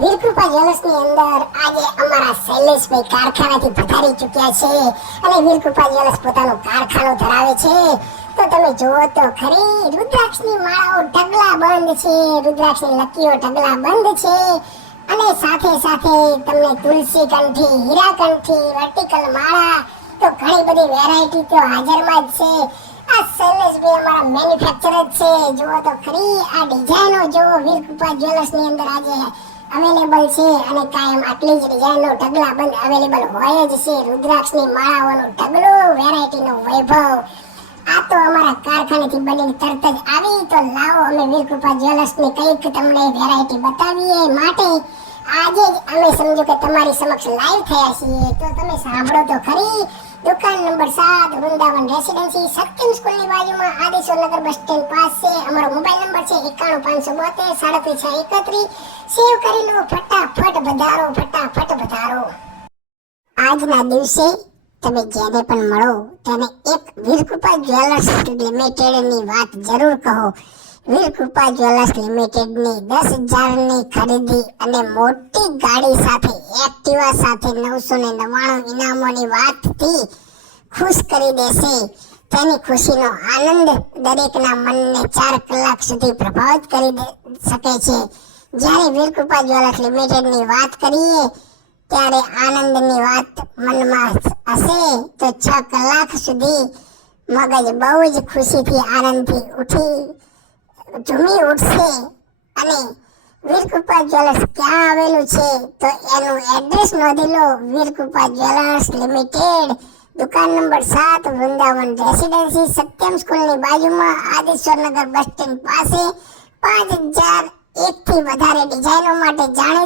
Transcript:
વીરકૃપા જ્વેલર્સની અંદર આજે અમારા શૈલેષભાઈ કારખાનાથી પધારી ચૂક્યા છે અને વીરકૃપા જ્વેલર્સ પોતાનું કારખાનું ધરાવે છે. તો તમે જુઓ તો ખરી, રુદ્રાક્ષની માળાઓ ઢગલા બંધ છે, રુદ્રાક્ષની લકીઓ ઢગલા બંધ છે અને સાથે સાથે તમને તુલસી કંઠી, હીરા કંઠી, વર્ટિકલ માળા તો ઘણી બધી વેરાયટી તો હાજરમાં જ છે. આ શૈલેષભાઈ અમારા મેન્યુફેક્ચરર જ છે. જુઓ તો ખરી, આ ડિઝાઇનો જો વીરકૃપા જ્વેલર્સની અંદર આજે અવેલેબલ છે અને કાયમ આટલી જ ડિઝાઇનનો ઢગલા બંધ અવેલેબલ હોય જ છે. રુદ્રાક્ષની માળાઓનો ઢગલો, વેરાયટીનો વૈભવ આ તો અમારા કારખાનેથી બનીને તરત જ આવી. તો લાવો અમે વીરકૃપા જ્વેલર્સની કંઈક તમને વેરાયટી બતાવીએ. માટે આજે જ અમે સમજો કે તમારી સમક્ષ લાઈવ થયા છીએ. તો તમે સાંભળો તો ખરી. દુકાન નંબર 7, વૃંદાવન રેસિડેન્સી, સત્યમ સ્કૂલની બાજુમાં, આદિશ્વરનગર બસ સ્ટેન્ડ પાસે. અમારો મોબાઈલ નંબર છે 91 572 3731. સેવ કરી લો, ફટાફટ વધારો, ફટાફટ વધારો. આજના દિવસે તમે જેને પણ મળો તેને એક વીરકૃપા જ્વેલર્સ લિમિટેડની વાત જરૂર કહો. વીરકૃપા જ્વેલર્સ લિમિટેડની 10,000ની ખરીદી અને મોટી ગાડી સાથે, એક્ટિવા સાથે 999 ઇનામોની વાતથી ખુશ કરી દેશે. તેની ખુશીનો આનંદ દરેકના મનને 4 કલાક સુધી પ્રભાવિત કરી શકે છે. જ્યારે વીરકૃપા જ્વેલર્સ લિમિટેડની વાત કરીએ ત્યારે આનંદની વાત મનમાં હશે તો 6 કલાક સુધી મગજ બહુ જ ખુશીથી, આનંદથી ઝૂમી ઉઠશે. અને વીરકૃપા જ્વેલર્સ ક્યાં આવેલું છે તો એનું એડ્રેસ નોંધી લો. વીરકૃપા જ્વેલર્સ લિમિટેડ, દુકાન નંબર 7, વૃંદાવન રેસિડેન્સી, સત્યમ સ્કૂલની બાજુમાં, આદિશ્વરનગર બસ સ્ટેન્ડ પાસે. 5,001થી વધારે ડિઝાઇનો માટે જાણે